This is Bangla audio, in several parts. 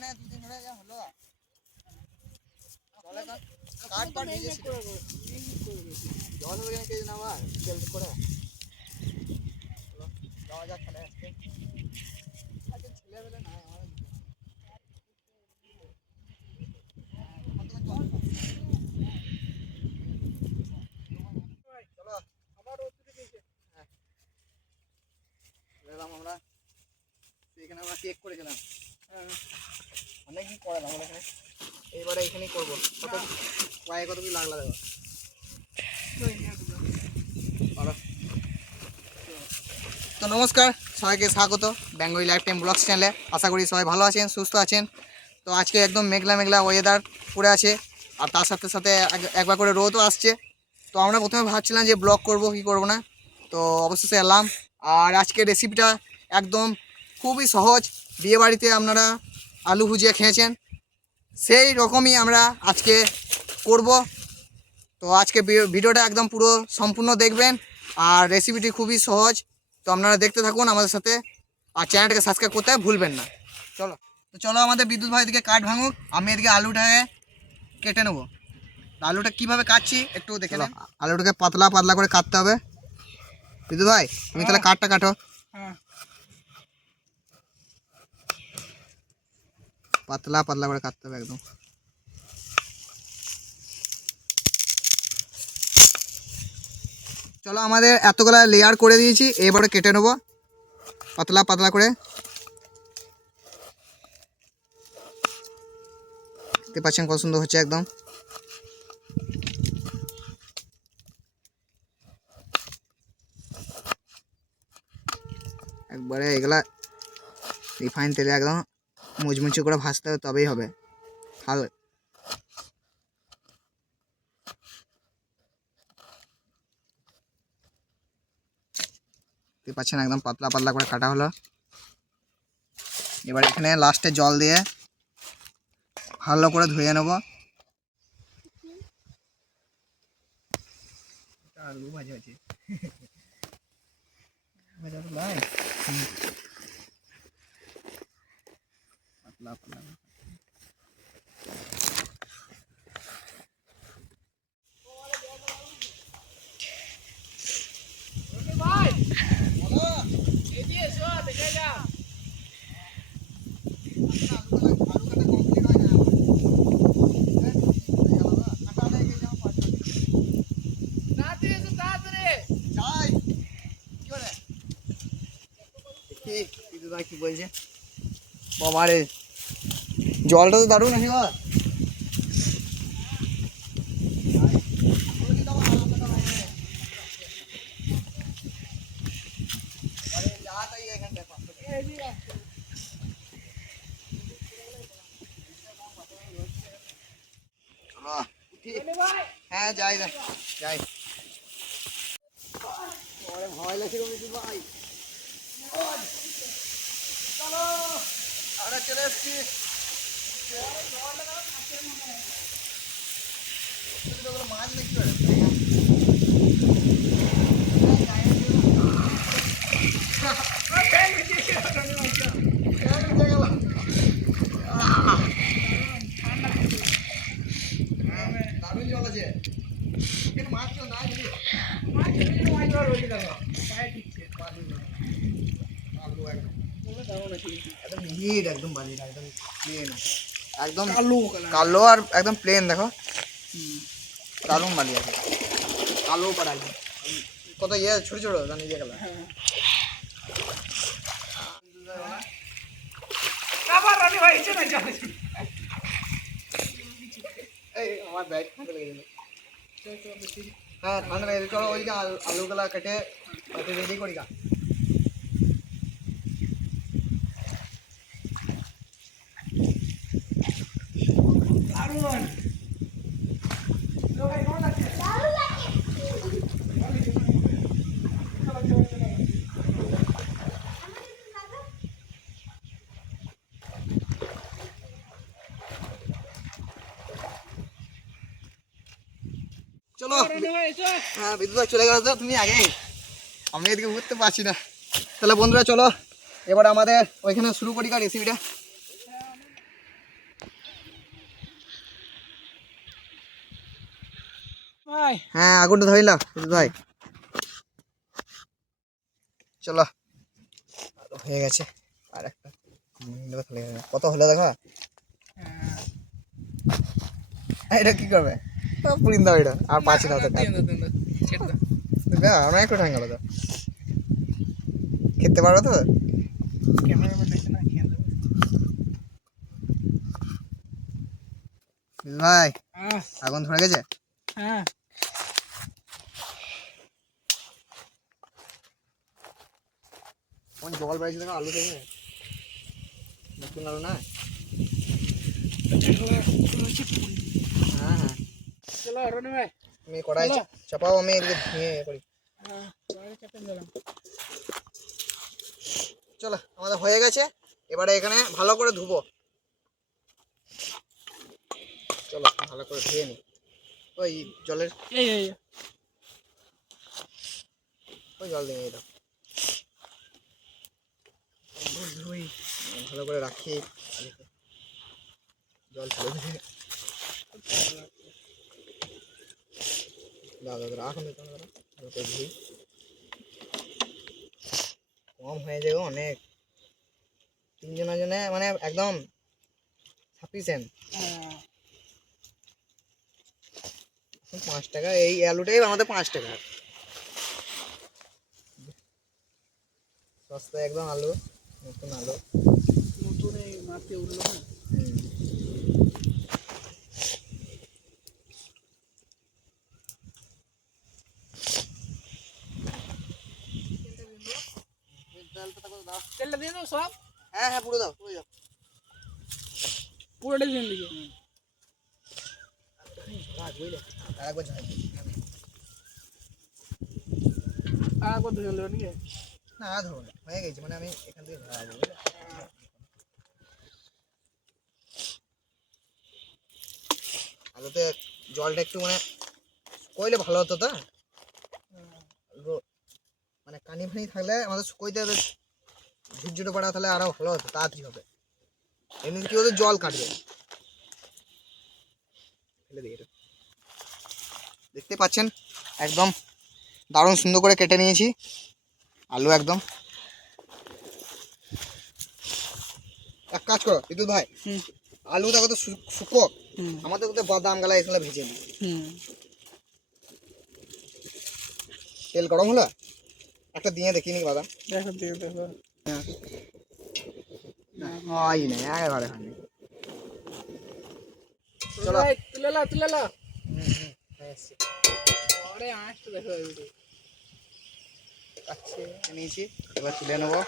মানে দুদিন ধরে যা হলো চলে কাট পাট ভিজে ছিল জল হয়ে গেছে না আমার জল করে যাওয়া যাক খেলে আজকে আজকে ছেলেবেলে নাই আমার চলো আবার ওদিকে দিয়েছে হ্যাঁ এলাম আমরা এখানে আমরা কেক করেছিলাম অনেকদিন পরে আমরা এখানে এইবারে এখানেই করবো কত পায়ে কত কি লাগলা দেবো তো নমস্কার সবাইকে স্বাগত বেঙ্গলি লাইফ টাইম ব্লগস চ্যানেলে। আশা করি সবাই ভালো আছেন, সুস্থ আছেন। তো আজকে একদম মেঘলা মেঘলা ওয়েদার পড়ে আছে, আর তার সাথে সাথে একবার করে রোদও আসছে। তো আমরা প্রথমে ভাবছিলাম যে ব্লগ করব কি করব না, তো অবশেষে এলাম। আর আজকে রেসিপিটা একদম খুবই সহজ, বিয়েবাড়িতে আপনারা আলু ভুজিয়া খেয়েছেন সেই রকমই আমরা আজকে করব। তো আজকে ভিডিওটা একদম পুরো সম্পূর্ণ দেখবেন, আর রেসিপিটি খুবই সহজ। তো আপনারা দেখতে থাকুন আমাদের সাথে, আর চ্যানেলটাকে সাবস্ক্রাইব করতে ভুলবেন না। চলো আমাদের বিদ্যুৎ ভাই এদিকে কাঠ ভাঙুক, আমি এদিকে আলুটাকে কেটে নেবো। আলুটা কীভাবে কাটছি একটু দেখে নেন। আলুটাকে পাতলা পাতলা করে কাটতে হবে। বিদ্যুৎ ভাই তুমি তাহলে কাঠটা কাটো। পাতলা পাতলা করে কাটতে হবে একদম। চলো আমাদের এতগুলা লেয়ার করে দিয়েছি, এবারে কেটে নেবো পাতলা পাতলা করে। দেখতে পাচ্ছেন কত সুন্দর হচ্ছে একদম। একবারে এগুলা রিফাইন তেলে একদম মুচমুচে করে ভাজতে হবে, তবেই হবে। হাল দেখতে পাচ্ছেন একদম পাতলা পাতলা করে কাটা হলো। এবার এখানে লাস্টে জল দিয়ে ভালো করে ধুয়ে নেব। আলু ভাজা আছে পাতলা পাতলা কি বলছে বাবারে, জলটা তো দারুণ আছে। হ্যাঁ যাই যাই, ভয় লাগছে ভাই। চলো আমরা চলে এসছি। মাছ দেখতে পারে দারুণ জল আছে কিন্তু মাছ তো নাই। একদম নিট একদম বালি না, একদম প্লেন, একদম কালো আর একদম প্লেন। দেখো দারুণ বালি আছে, কালো পাড়া একদম কত ইয়ে ছোট ছোট জানি দিয়ে গেল। এই আমার ব্যাগ ঠান্ডা লেগে গেল। হ্যাঁ ঠান্ডা লেগে, চলো ওইদিকে আলুগুলা কেটে রেডি করি গা। চলো হ্যাঁ বিদ্যুৎ চলে গেল তো, তুমি আগে, আমি এদিকে বুঝতে পারছি না। তাহলে বন্ধুরা চলো এবার আমাদের ওইখানে শুরু করি রেসিপিটা। হ্যাঁ আগুনটা ধরিলাম ভাই, চলো হয়ে গেছে। আর একটা কত হলো দেখো, এটা কি করবে পুরিন দাও, এটা আর পাচ্ছি না তো অনেক একটু ঠাঙ্গা তো খেতে পারো তো। ভাই আগুন ধরে গেছে। জল বেড়েছে দেখো, আলু থেকে নতুন আলু না। হ্যাঁ হ্যাঁ তুমি কড়াই চাপাও, আমি এদিকে নিয়ে করি। চলো আমাদের হয়ে গেছে, এবারে এখানে ভালো করে ধুবো। চলো ভালো করে ধুয়ে নি। ওই জলের ওই জল দিয়ে দাও, ভালো করে রাখি। জল ছেড়ে দিয়ে দাও দাও রাখুন, ভালো করে ধুই। কম হয়ে যাবে অনেক, তিনজনের জন্য মানে একদম সাফিসিয়েন্ট। 5 টাকা এই আলুটাই আমাদের 5 টাকা, সস্তা একদম আলু, নতুন আলু, নতুন এই মাঠে উঠলো না। তেলটা দিয়ে দাও সব, হ্যাঁ হ্যাঁ পুরো দাও, পুরো দাও, পুরোটা দিয়ে দিও। আরেকবার ধরে নেবে নাকি? না ধরো না, হয়ে গেছে, মানে আমি এখান থেকে ধরাবো। আলুতে জলটা একটু মানে কইলে ভালো হতো তা, মানে কানি ফানি থাকলে আমাদের শুকোইতে ঝুরঝুরে পড়া, তাহলে আরো ভালো হতো, তাড়াতাড়ি হবে। এমনি কি হতো, জল কাটবে। ফেলে দিই এটা, দেখতে পাচ্ছেন একদম দারুণ সুন্দর করে কেটে নিয়েছি আলু একদম। এক কাজ করো বিদ্যুৎ ভাই, আলু দেখো তো শুকো, আমাদের কোথায় বাদাম গালা এগুলো ভেজে নিই। তেল গরম হলো, একটা দিয়ে দেখি নি বাদাম, দেখো দিয়ে দেখো। হয় না একেবারে হয়নি। চলো তুলে লাও তুলে লাও। আরে আঁশটা দেখো, আচ্ছা নিয়েছি, এবার তুলে নেবো।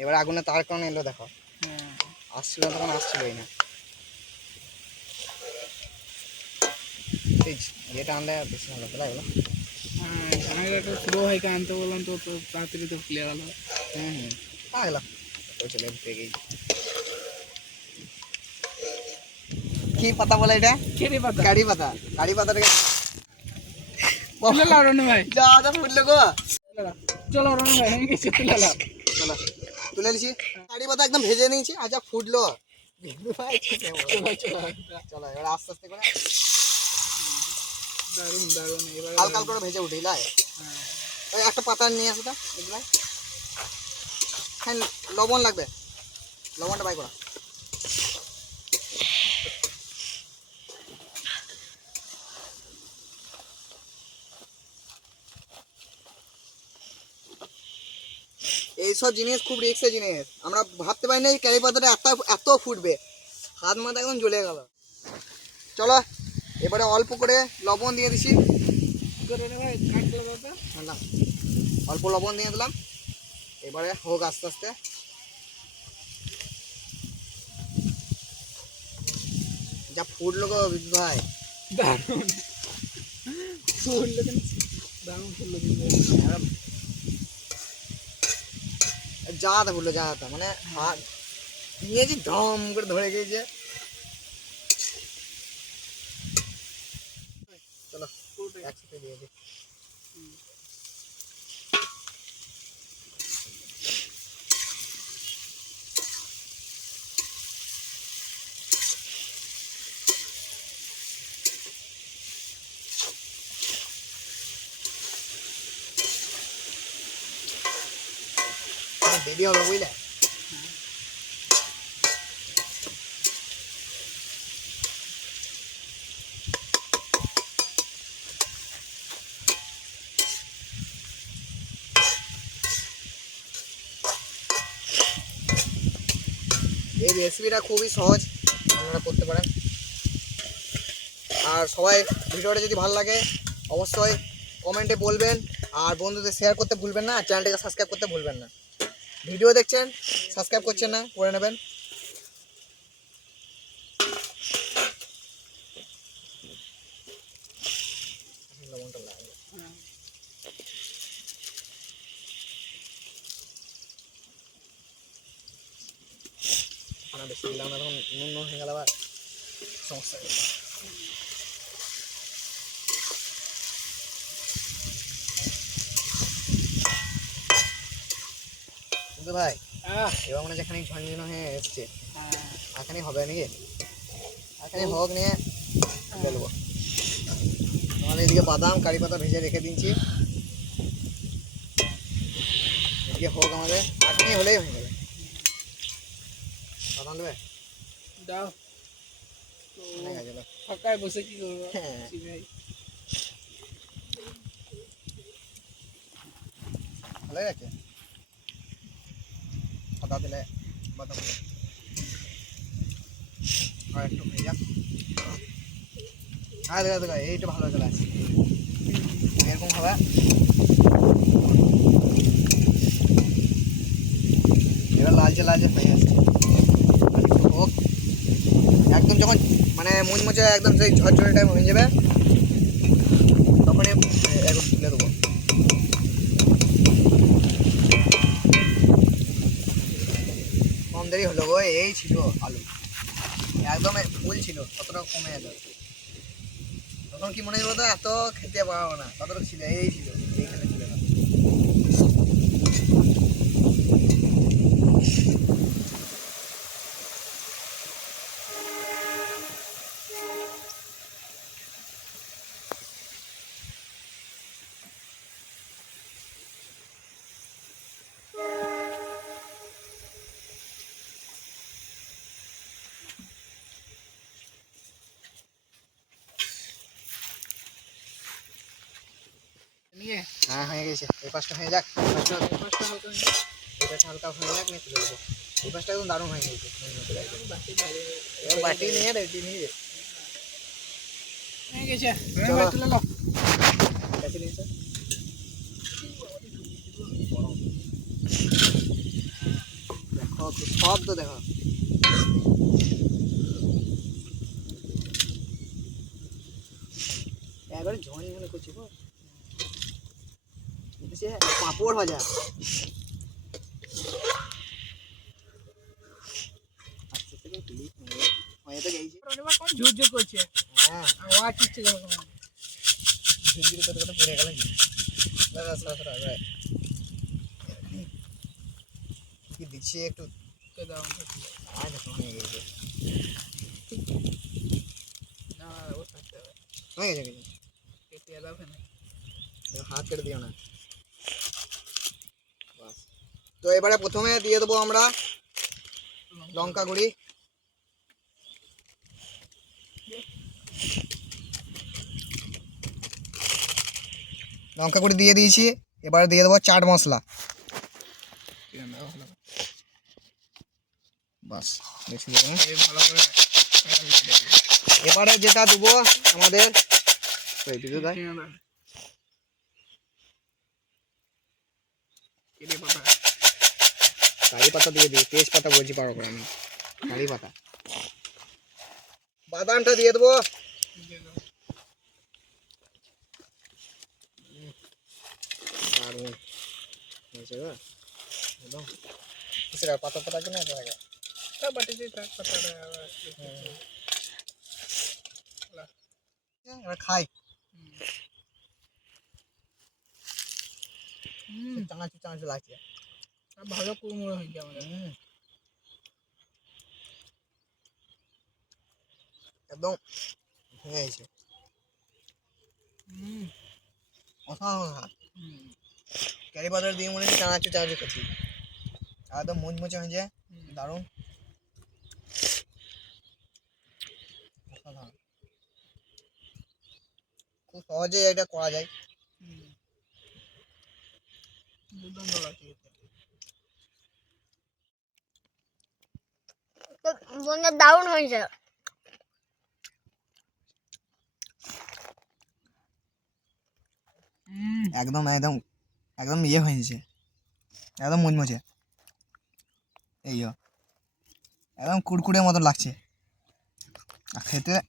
এবার আগুনে তার কারণ এলো দেখো, আসছিল তখন আসছিলই না, এটা আনলে বেশি ভালো হতো এগুলো। একটা পুরো ভাইকে আনতে বললাম তো তাড়াতাড়ি তো ক্লিয়ার হলো। গেল চলে গেই। কি পাতা বলে এটা? কারি পাতা। কারি পাতা, কারি পাতাটাকে তুলে লাও রনি ভাই, যা যা ফুটলো গো। চলো রনি ভাই হয়ে গেছে, তুলে লাও। চলো তুলে নিয়েছি, কারি পাতা একদম ভেজে নিয়েছি। আচ্ছা ফুটলো ভাই, চলো এবার আস্তে আস্তে করে দারুন দারুন এবার হালকা করে ভেজে উঠিলাই। ওই একটা পাতা নিয়ে আসো তো ভাই, হ্যাঁ লবণ লাগবে, লবণটা বাই করা। এইসব জিনিস খুব রিস্কের জিনিস, আমরা ভাবতে পারি না যে কারি পাতাটা এত ফুটবে, হাত মাথা একদম জ্বলে গেল। চলো এবারে অল্প করে লবণ দিয়ে দিছি, অল্প লবণ দিয়ে দিলাম। এবারে হোক আস্তে আস্তে, যা ফুটলো গো বিদ্যুৎ ভাই, দারুণ ফুটলো, দারুণ ফুটলো যা তা ফুটলো, যা তা মানে হাত নিয়েছি ধম করে ধরে গিয়েছে। চলো একসাথে দিয়ে দিই। দেরি হবে বুঝলে। এই রেসিপিটা খুবই সহজ, আপনারা করতে পারেন। আর সবাই ভিডিওটা যদি ভালো লাগে অবশ্যই কমেন্টে বলবেন, আর বন্ধুদের শেয়ার করতে ভুলবেন না, আর চ্যানেলটাকে সাবস্ক্রাইব করতে ভুলবেন না। ভিডিও দেখছেন সাবস্ক্রাইব করছেন না, করে নেবেন। বেশি দিলাম না, তখন নুন হয়ে গেল আবার সমস্যা। কিন্তু ভাই এবার মনে হচ্ছে এখানে ঝনঝন হয়ে এসছে, এখানে হবে নাকি? এখানে হোক নিয়ে ফেলবো। আমাদের এদিকে বাদাম কারি পাতা ভেজে রেখে দিচ্ছি, এদিকে হোক আমাদের, এখানে হলেই হয়ে যাবে। বাদাম দেবে দাও অনেক আছে, ফাঁকায় বসে কি করবো? হ্যাঁ ভালো আছে। পাতা দিলে বাদাম দেবে আর একটু হয়ে যাক। হ্যাঁ দেখা দেখা এইটা ভালো চলে আসছে, এরকম হবে। এবার লালচে লালচে হয়ে আসছে, হোক একদম। যখন মানে মুচমুচে একদম সেই ঝরঝরে টাইম হয়ে যাবে তখনই একদম তুলে দেবো। কম দেরি হলো গো, এই ছিল আলু একদম ফুল ছিল, কতটা কমে এলো। তখন কি মনে হলো তো এত খেতে পারবো না, কতটা ছিল, এই ছিল এইখানে ছিল না। নিয়ে হ্যাঁ হয়ে গেছে, এই পাঁচটা হয়ে যাক, পাঁচটা হালকা এটা হালকা হয়ে যাক, নিয়ে তুলে দেবো। এই পাঁচটা একদম দারুণ হয়ে গেছে। বাকি বাইরে এবার বাটি নিয়ে রেডি নিয়ে হয়ে গেছে, চলো। তুলে নাও। কাছে নিয়ে এসো। দেখো কি শব্দ দেখো, একবারে ঝোল মনে করছি গো। সে পাঁপড় ভাজা, হয়ে তো গেছে। কোন ঝুর ঝুর করছে, হ্যাঁ আওয়াজ হচ্ছে যখন ঝিলঝিল করতে করতে পড়ে গেল। দাদা সরা কি দিচ্ছি একটু, কে দাও আজ হয়ে গেছে, না ও থাকতে হবে, হয়ে গেছে কিছু। কেটে দাও না। হাত কেটে দিও না। তো এবারে প্রথমে দিয়ে দেবো আমরা লঙ্কা গুঁড়ি, লঙ্কা গুঁড়ি দিয়ে দিয়েছি। এবারে দিয়ে দেবো চাট মশলা, বাস বেশি দেবো না। ভালো করে এবারে যেটা দেবো আমাদের কেটে পাতা কারি পাতা দিয়ে দিই, তেজপাতা বলছি পারো করে আমি, কারি পাতা। বাদামটা দিয়ে দেবো, দারুণ হয়েছে গো একদম। কিসের পাতা পাতা কিনা জায়গা সব বাটিতে থাক পাতাটা এবার খাই। চানাচুর চানাচুর লাগছে, ভালো কুড়মুড়ো হয়েছে আমাদের। একদম ভেঙে গেছে, অসাধারণ হাত। ক্যারি পাতার দিয়ে মনে হচ্ছে চানাচুর চানাচুর খাচ্ছি। একদম মুচমুচে হয়েছে, দারুণ। অসাধারণ। খুব সহজে এটা করা যায়। দুর্দান্ত লাগছে খেতে। বন্ধুরা দারুণ হয়েছে। একদম একদম একদম ইয়ে হয়েছে, একদম মুচমুচে, এই একদম কুড়কুড়ে মতন লাগছে আর খেতে আলু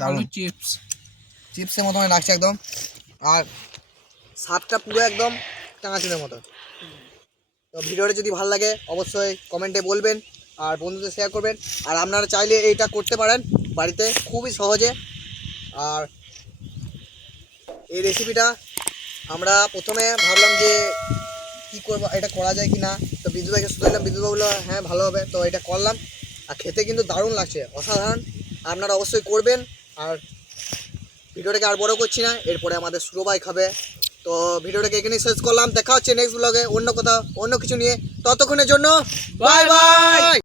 দারুণ। চিপস। চিপসের মতন লাগছে একদম, আর স্বাদটা পুরো একদম চানাচুরের মতো। তো ভিডিওটা যদি ভালো লাগে অবশ্যই কমেন্টে বলবেন আর বন্ধুদের শেয়ার করবেন। আর আপনারা চাইলে এইটা করতে পারেন বাড়িতে খুবই সহজে। আর এই রেসিপিটা আমরা প্রথমে ভাবলাম যে কী করবো, এটা করা যায় কি না। তো বিদ্যুৎ ভাইকে শুধু বিদ্যুৎ বললো হ্যাঁ ভালো হবে, তো এটা করলাম। আর খেতে কিন্তু দারুণ লাগছে, অসাধারণ। আপনারা অবশ্যই করবেন। আর ভিডিওটাকে আর বড় করছি না, এরপরে আমাদের সুরো ভাই খাবে। তো ভিডিওটাকে এখানেই শেষ করলাম, দেখা হচ্ছে নেক্সট ব্লগে অন্য কোথাও অন্য কিছু নিয়ে। ততক্ষণের জন্য বাই বাই।